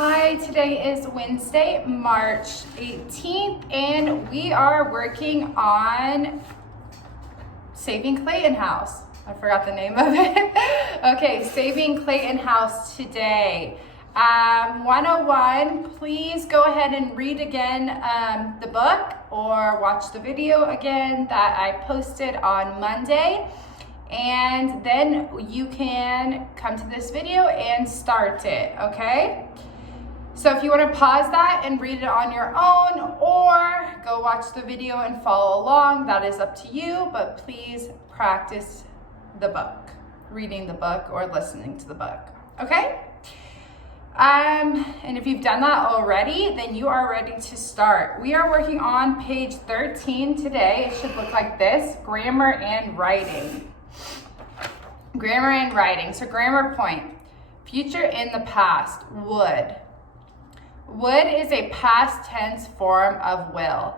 Hi, today is Wednesday, March 18th, and we are working on Saving Clayton House. I forgot the name of it. Okay, Saving Clayton House today. 101, please go ahead and read again the book or watch the video again that I posted on Monday. And then you can come to this video and start it, okay? So if you want to pause that and read it on your own or go watch the video and follow along, that is up to you, but please practice the book, reading the book or listening to the book, okay? And if you've done that already, then you are ready to start. We are working on page 13 today. It should look like this, grammar and writing. Grammar and writing. So grammar point, future in the past, would. Would is a past tense form of will.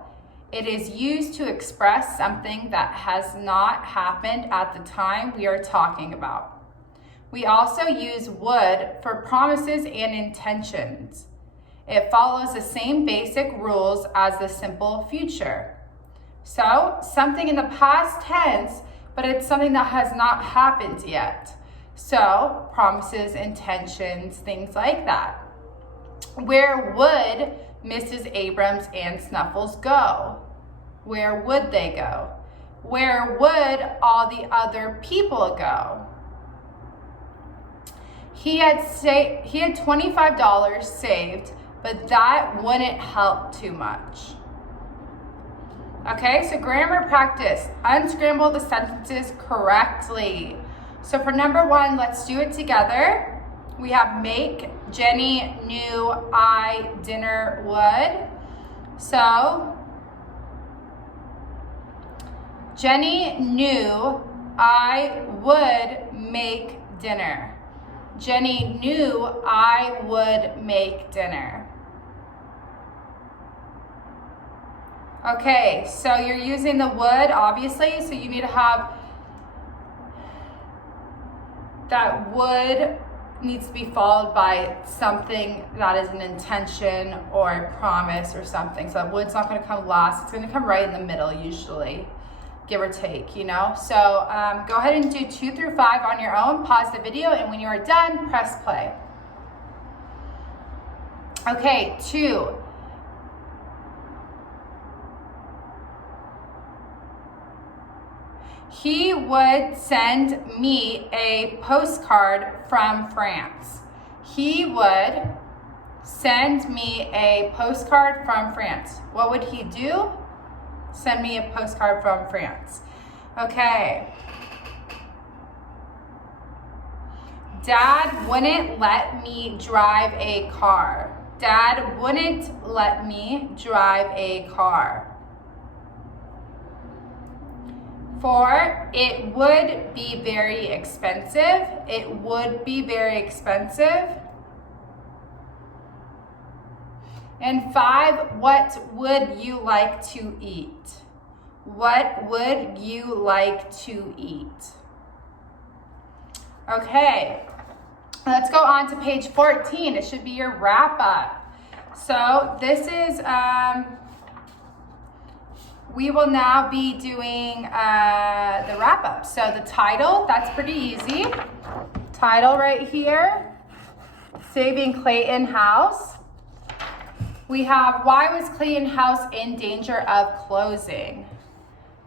It is used to express something that has not happened at the time we are talking about. We also use would for promises and intentions. It follows the same basic rules as the simple future. So, something in the past tense, but it's something that has not happened yet. So, promises, intentions, things like that. Where would Mrs. Abrams and Snuffles go? Where would they go? Where would all the other people go? He had $25 saved, but that wouldn't help too much. Okay, so grammar practice. Unscramble the sentences correctly. So for number one, let's do it together. We have make, Jenny knew I dinner would. So, Jenny knew I would make dinner. Jenny knew I would make dinner. Okay, so you're using the would, obviously, so you need to have that would needs to be followed by something that is an intention or a promise or something. So that wood's not going to come last. It's going to come right in the middle usually, give or take, you know. So go ahead and do 2 through 5 on your own. Pause the video, and when you are done, press play. Okay, 2. He would send me a postcard from France. He would send me a postcard from France. What would he do? Send me a postcard from France. Okay. Dad wouldn't let me drive a car. Dad wouldn't let me drive a car. 4, it would be very expensive. It would be very expensive. And 5, what would you like to eat? What would you like to eat? Okay, let's go on to page 14. It should be your wrap up. So this is, we will now be doing the wrap up. So the title, that's pretty easy. Title right here, Saving Clayton House. We have, why was Clayton House in danger of closing?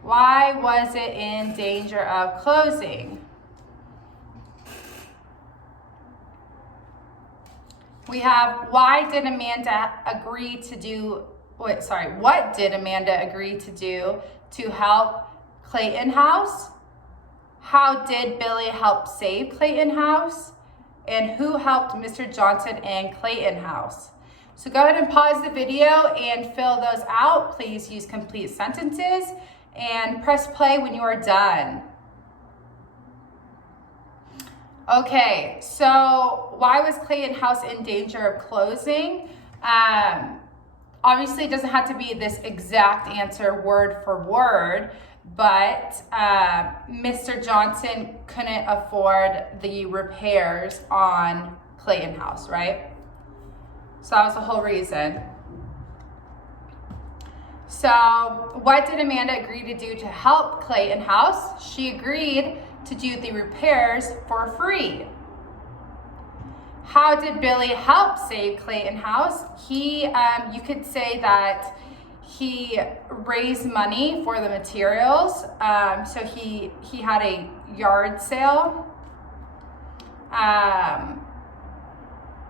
Why was it in danger of closing? We have, why did Amanda agree to do, what did Amanda agree to do to help Clayton House? How did Billy help save Clayton House? And who helped Mr. Johnson and Clayton House? So go ahead and pause the video and fill those out. Please use complete sentences and press play when you are done. Okay, so why was Clayton House in danger of closing? Obviously, it doesn't have to be this exact answer word for word, but Mr. Johnson couldn't afford the repairs on Clayton House, right? So that was the whole reason. So what did Amanda agree to do to help Clayton House? She agreed to do the repairs for free. How did Billy help save Clayton House? You could say that he raised money for the materials. So he had a yard sale.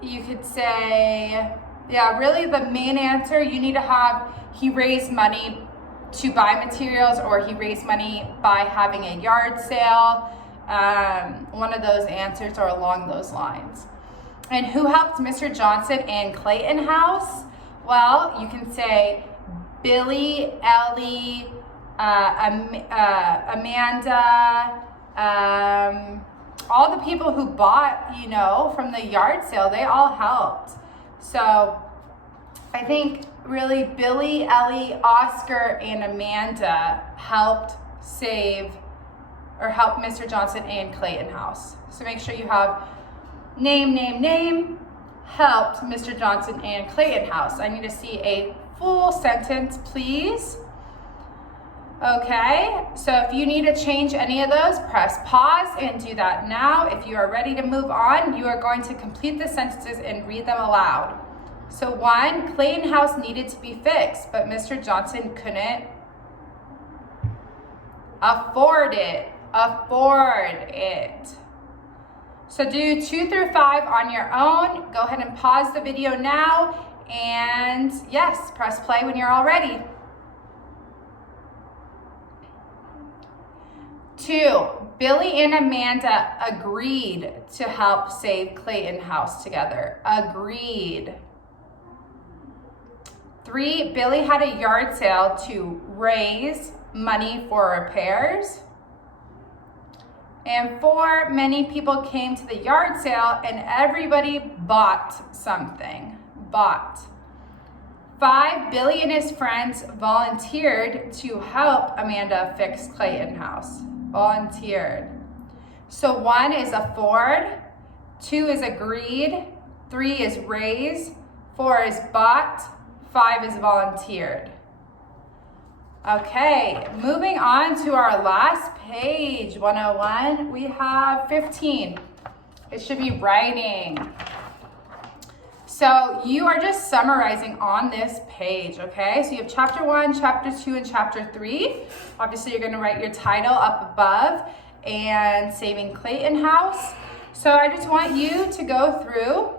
You could say, yeah, really the main answer, you need to have, he raised money to buy materials, or he raised money by having a yard sale. One of those answers are along those lines. And who helped Mr. Johnson and Clayton House? Well, you can say Billy, Ellie, Amanda, all the people who bought, from the yard sale, they all helped. So I think really Billy, Ellie, Oscar, and Amanda helped help Mr. Johnson and Clayton House. So make sure you have name, helped Mr. Johnson and Clayton House. I need to see a full sentence, please. Okay, so if you need to change any of those, press pause and do that now. If you are ready to move on, you are going to complete the sentences and read them aloud. So 1, Clayton House needed to be fixed, but Mr. Johnson couldn't afford it. So do 2 through 5 on your own. Go ahead and pause the video now, and yes, press play when you're all ready. 2, Billy and Amanda agreed to help save Clayton House together. Agreed. 3, Billy had a yard sale to raise money for repairs. And 4, many people came to the yard sale and everybody bought something. 5, Billy and his friends volunteered to help Amanda fix Clayton House. Volunteered. So 1 is afford, 2 is agreed, 3 is raised, 4 is bought, 5 is volunteered. Okay, moving on to our last page, 101, we have 15. It should be writing. So you are just summarizing on this page, okay? So you have chapter 1, chapter 2, and chapter 3. Obviously, you're gonna write your title up above and Saving Clayton House. So I just want you to go through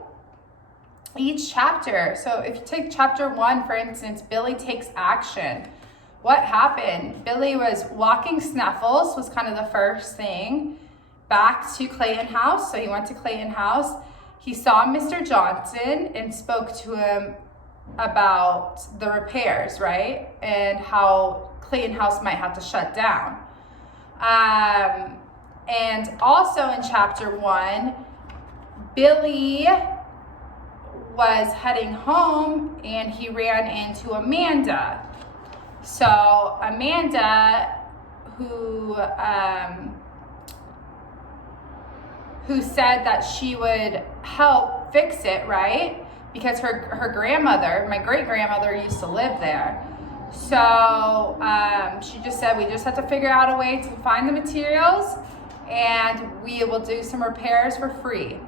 each chapter. So if you take chapter 1, for instance, Billy takes action. What happened? Billy was walking Snuffles, was kind of the first thing, back to Clayton House. So he went to Clayton House. He saw Mr. Johnson and spoke to him about the repairs, right? And how Clayton House might have to shut down. And also in chapter 1, Billy was heading home and he ran into Amanda. So Amanda, who said that she would help fix it, right? Because her grandmother, my great-grandmother, used to live there. So she just said, we just have to figure out a way to find the materials and we will do some repairs for free.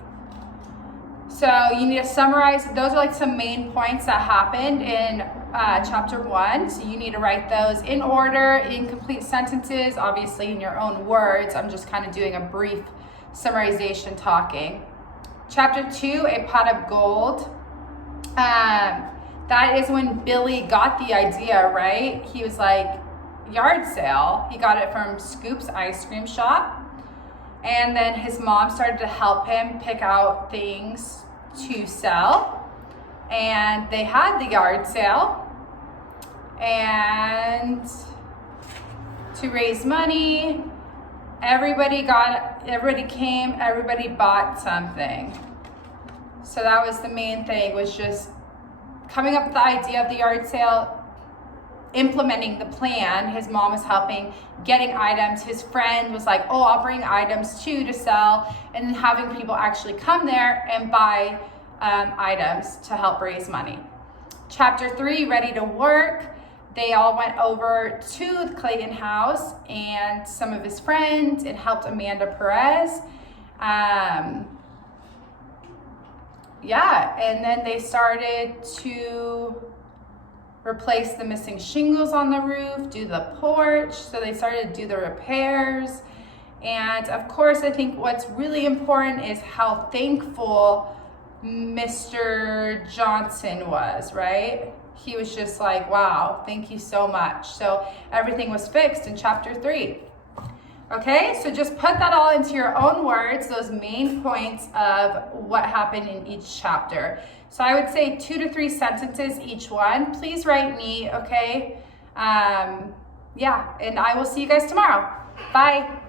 So you need to summarize, those are like some main points that happened in chapter 1. So you need to write those in order, in complete sentences, obviously in your own words. I'm just kind of doing a brief summarization talking. Chapter 2, a pot of gold. That is when Billy got the idea, right? He was like, yard sale. He got it from Scoop's ice cream shop. And then his mom started to help him pick out things to sell. And they had the yard sale. And to raise money, everybody came, everybody bought something. So that was the main thing, was just coming up with the idea of the yard sale, implementing the plan. His mom was helping, getting items. His friend was like, oh, I'll bring items too to sell. And then having people actually come there and buy items to help raise money. Chapter 3, Ready to Work. They all went over to the Clayton house and some of his friends and helped Amanda Perez. And then they started to replace the missing shingles on the roof, do the porch. So they started to do the repairs. And of course, I think what's really important is how thankful Mr. Johnson was, right? He was just like, wow, thank you so much. So everything was fixed in chapter 3. Okay, so just put that all into your own words, those main points of what happened in each chapter. So I would say 2 to 3 sentences each one. Please write me, okay? And I will see you guys tomorrow. Bye.